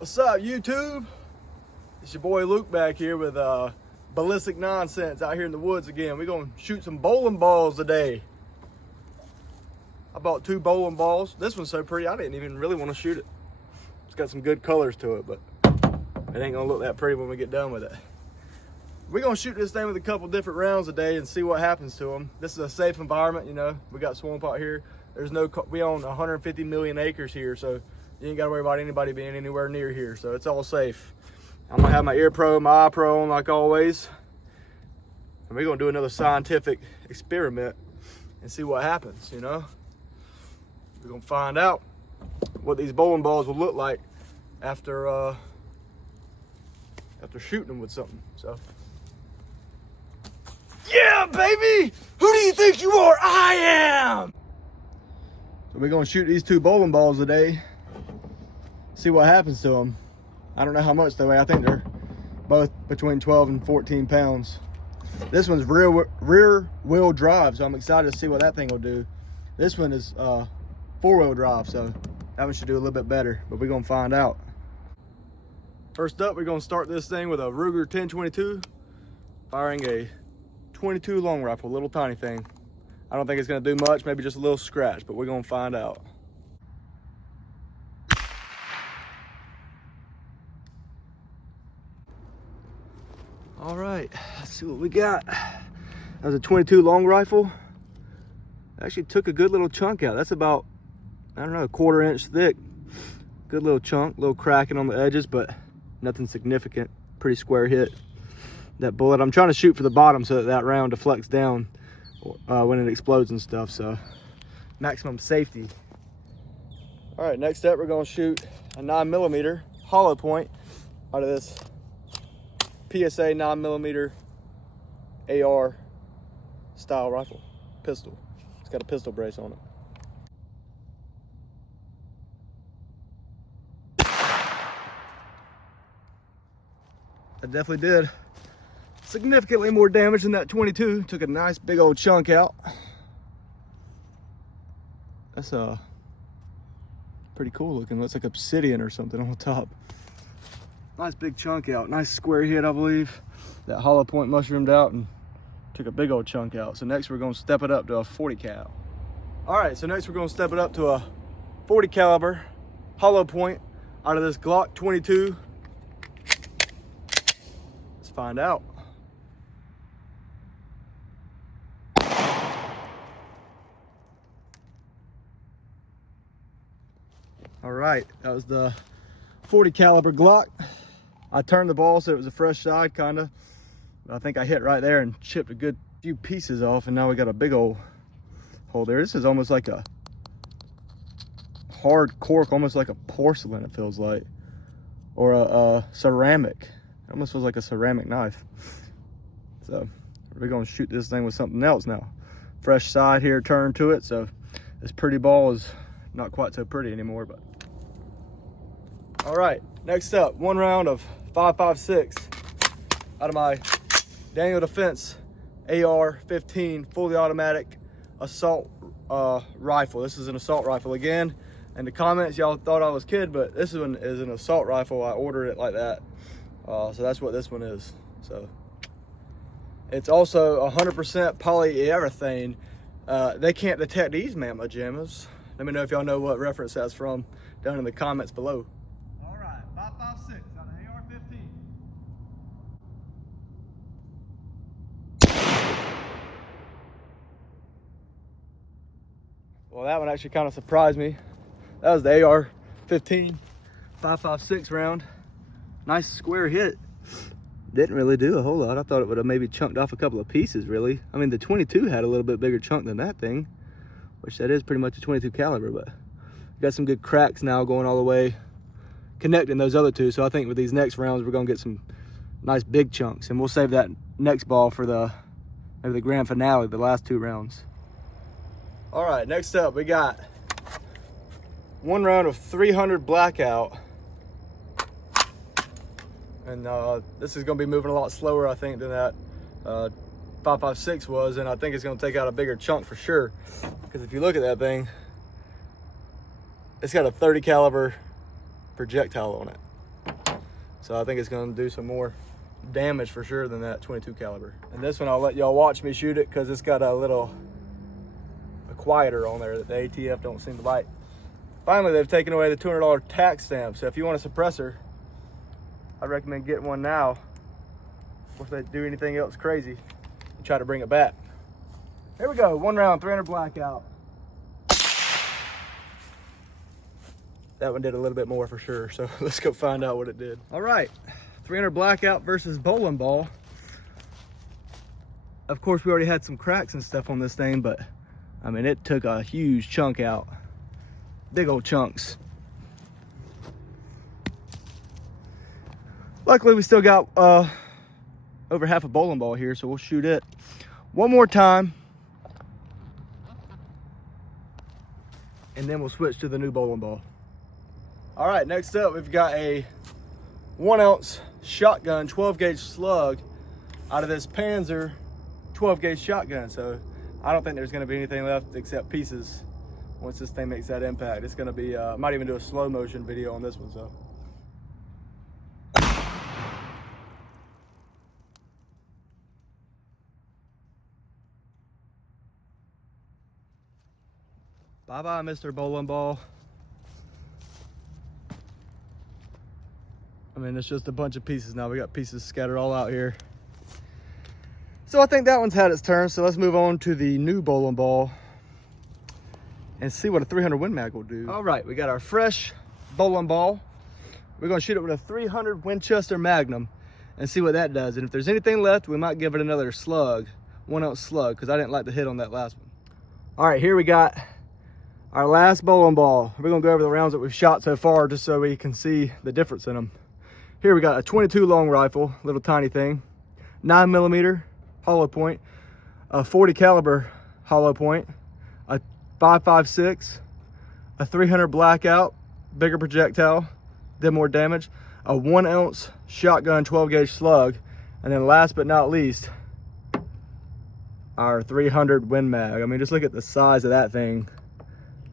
What's up, YouTube? It's your boy Luke back here with Ballistic Nonsense out here in the woods again. We're gonna shoot some bowling balls today. I bought 2 bowling balls. This one's so pretty, I didn't even really want to shoot it. It's got some good colors to it, but it ain't gonna look that pretty when we get done with it. We're gonna shoot this thing with a couple different rounds a day and see what happens to them. This is a safe environment, you know. We got swamp out here. We own 150 million acres here, so you ain't gotta worry about anybody being anywhere near here, so it's all safe. I'm gonna have my ear pro, my eye pro on like always. And we're gonna do another scientific experiment and see what happens, you know? We're gonna find out what these bowling balls will look like after shooting them with something, so. Yeah, baby! Who do you think you are? I am! So we're gonna shoot these 2 bowling balls today. See what happens to them. I don't know how much they weigh. I think they're both between 12 and 14 pounds. This one's rear wheel drive, so I'm excited to see what that thing will do. This one is 4-wheel drive, so that one should do a little bit better, but we're gonna find out. First up, we're gonna start this thing with a Ruger 10/22, firing a 22 long rifle, little tiny thing. I don't think it's gonna do much, maybe just a little scratch, but we're gonna find out. All right, let's see what we got. That was a 22 long rifle. Actually took a good little chunk out. That's about, I don't know, a 1/4 inch thick. Good little chunk, little cracking on the edges, but nothing significant. Pretty square hit. That bullet, I'm trying to shoot for the bottom so that round deflects down when it explodes and stuff, so maximum safety. All right, next up we're gonna shoot a 9mm hollow point out of this PSA 9mm AR style rifle, pistol. It's got a pistol brace on it. That definitely did significantly more damage than that 22. Took a nice big old chunk out. That's pretty cool looking. Looks like obsidian or something on the top. Nice big chunk out. Nice square hit, I believe. That hollow point mushroomed out and took a big old chunk out. So next we're gonna step it up to a 40 cal. All right, so next we're gonna step it up to a 40 caliber hollow point out of this Glock 22. Let's find out. All right, that was the 40 caliber Glock. I turned the ball so it was a fresh side, kinda. I think I hit right there and chipped a good few pieces off, and now we got a big old hole there. This is almost like a hard cork, almost like a porcelain, it feels like. Or a ceramic. It almost feels like a ceramic knife. So we're gonna shoot this thing with something else now. Fresh side here turned to it, so this pretty ball is not quite so pretty anymore, but. All right, next up, 1 round of 5.56 out of my Daniel Defense AR-15 fully automatic assault rifle. This is an assault rifle again. In the comments, y'all thought I was kidding, but this one is an assault rifle. I ordered it like that. So that's what this one is. So it's also 100% polyurethane. They can't detect these mamma jammas. Let me know if y'all know what reference that's from down in the comments below. All right, 5.56 on the AR-15. Well, that one actually kind of surprised me. That was the AR-15 5.56 round. Nice square hit. Didn't really do a whole lot. I thought it would have maybe chunked off a couple of pieces, really. I mean, the 22 had a little bit bigger chunk than that thing, which that is pretty much a 22 caliber, but got some good cracks now going all the way, connecting those other 2. So I think with these next rounds, we're gonna get some nice big chunks, and we'll save that next ball for maybe the grand finale, the last 2 rounds. All right, next up, we got 1 round of 300 blackout. And this is gonna be moving a lot slower, I think, than that 5.56 was, and I think it's gonna take out a bigger chunk for sure. Because if you look at that thing, it's got a 30 caliber projectile on it. So I think it's gonna do some more damage for sure than that 22 caliber. And this one, I'll let y'all watch me shoot it because it's got a quieter on there that the ATF don't seem to like. Finally, they've taken away the $200 tax stamp. So if you want a suppressor, I recommend getting one now before they do anything else crazy and try to bring it back. Here we go, 1 round, 300 blackout. That one did a little bit more for sure, so let's go find out what it did. All right, 300 blackout versus bowling ball. Of course, we already had some cracks and stuff on this thing, but I mean, it took a huge chunk out. Big old chunks. Luckily, we still got over half a bowling ball here, so we'll shoot it one more time. And then we'll switch to the new bowling ball. All right, next up, we've got a 1 ounce shotgun 12 gauge slug out of this Panzer 12 gauge shotgun. So I don't think there's gonna be anything left except pieces once this thing makes that impact. It's gonna be, might even do a slow motion video on this one, so. Bye-bye, Mr. Bowling Ball. I mean, it's just a bunch of pieces now. We got pieces scattered all out here. So I think that one's had its turn. So let's move on to the new bowling ball and see what a 300 Win Mag will do. All right, we got our fresh bowling ball. We're gonna shoot it with a 300 Winchester Magnum and see what that does. And if there's anything left, we might give it another slug, 1 ounce slug, because I didn't like the hit on that last one. All right, here we got our last bowling ball. We're gonna go over the rounds that we've shot so far just so we can see the difference in them. Here we got a 22 long rifle, little tiny thing, 9mm hollow point, a 40 caliber hollow point, a 5.56, a 300 blackout, bigger projectile, did more damage, a 1 ounce shotgun 12 gauge slug, and then last but not least, our 300 Win Mag. I mean, just look at the size of that thing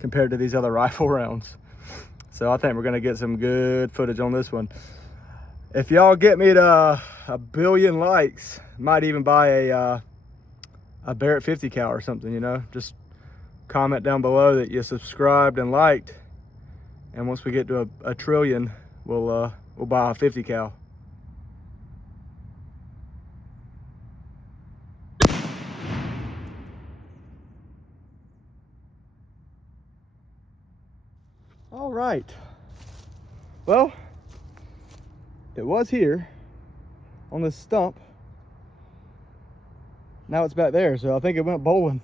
compared to these other rifle rounds. So I think we're gonna get some good footage on this one. If y'all get me to 1 billion likes, might even buy a Barrett 50 cal or something, you know. Just comment down below that you subscribed and liked, and once we get to a trillion, we'll buy a 50 cal. All right, well, it was here on this stump. Now it's back there, so I think it went bowling.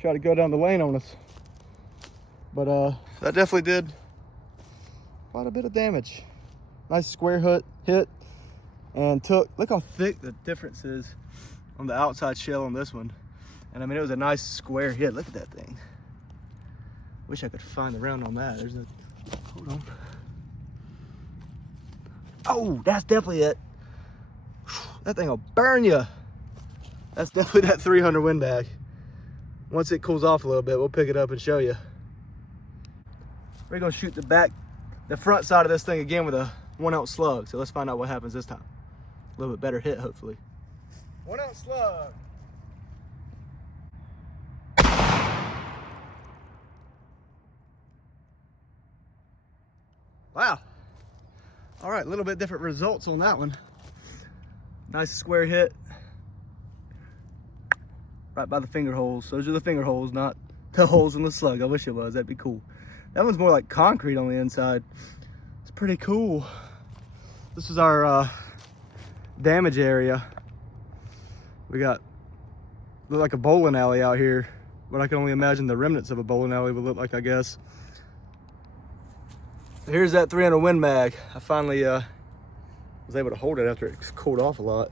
Tried to go down the lane on us. But that definitely did quite a bit of damage. Nice square hit and took, look how thick the difference is on the outside shell on this one. And I mean, it was a nice square hit. Look at that thing. Wish I could find the round on that. There's a, hold on. Oh, that's definitely it. That thing will burn you. That's definitely that 300 Win Mag. Once it cools off a little bit, we'll pick it up and show you. We're gonna shoot the front side of this thing again with a 1 ounce slug. So let's find out what happens this time. A little bit better hit, hopefully. 1 ounce slug. Wow. All right, a little bit different results on that one. Nice square hit. Right by the finger holes. Those are the finger holes, not the holes in the slug. I wish it was, that'd be cool. That one's more like concrete on the inside. It's pretty cool. This is our damage area. We got, look like a bowling alley out here. What I can only imagine the remnants of a bowling alley would look like, I guess. Here's that 300 Win Mag. I finally was able to hold it after it cooled off a lot.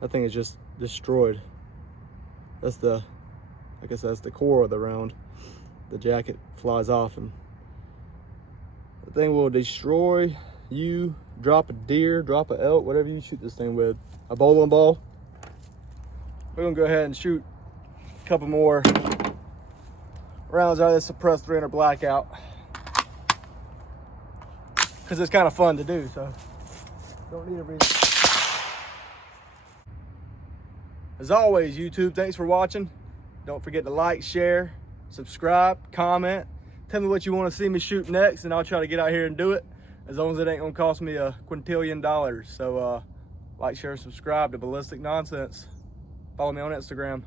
That thing is just destroyed. That's the, I guess that's the core of the round. The jacket flies off and the thing will destroy you. Drop a deer, drop a elk, whatever you shoot this thing with. A bowling ball. We're gonna go ahead and shoot a couple more rounds out of this suppressed 300 blackout, because it's kind of fun to do. So Don't need a reason. As always, YouTube, thanks for watching. Don't forget to like, share, subscribe, comment. Tell me what you want to see me shoot next, and I'll try to get out here and do it, as long as it ain't gonna cost me $1 quintillion. So like, share, and subscribe to Ballistic Nonsense. Follow me on Instagram.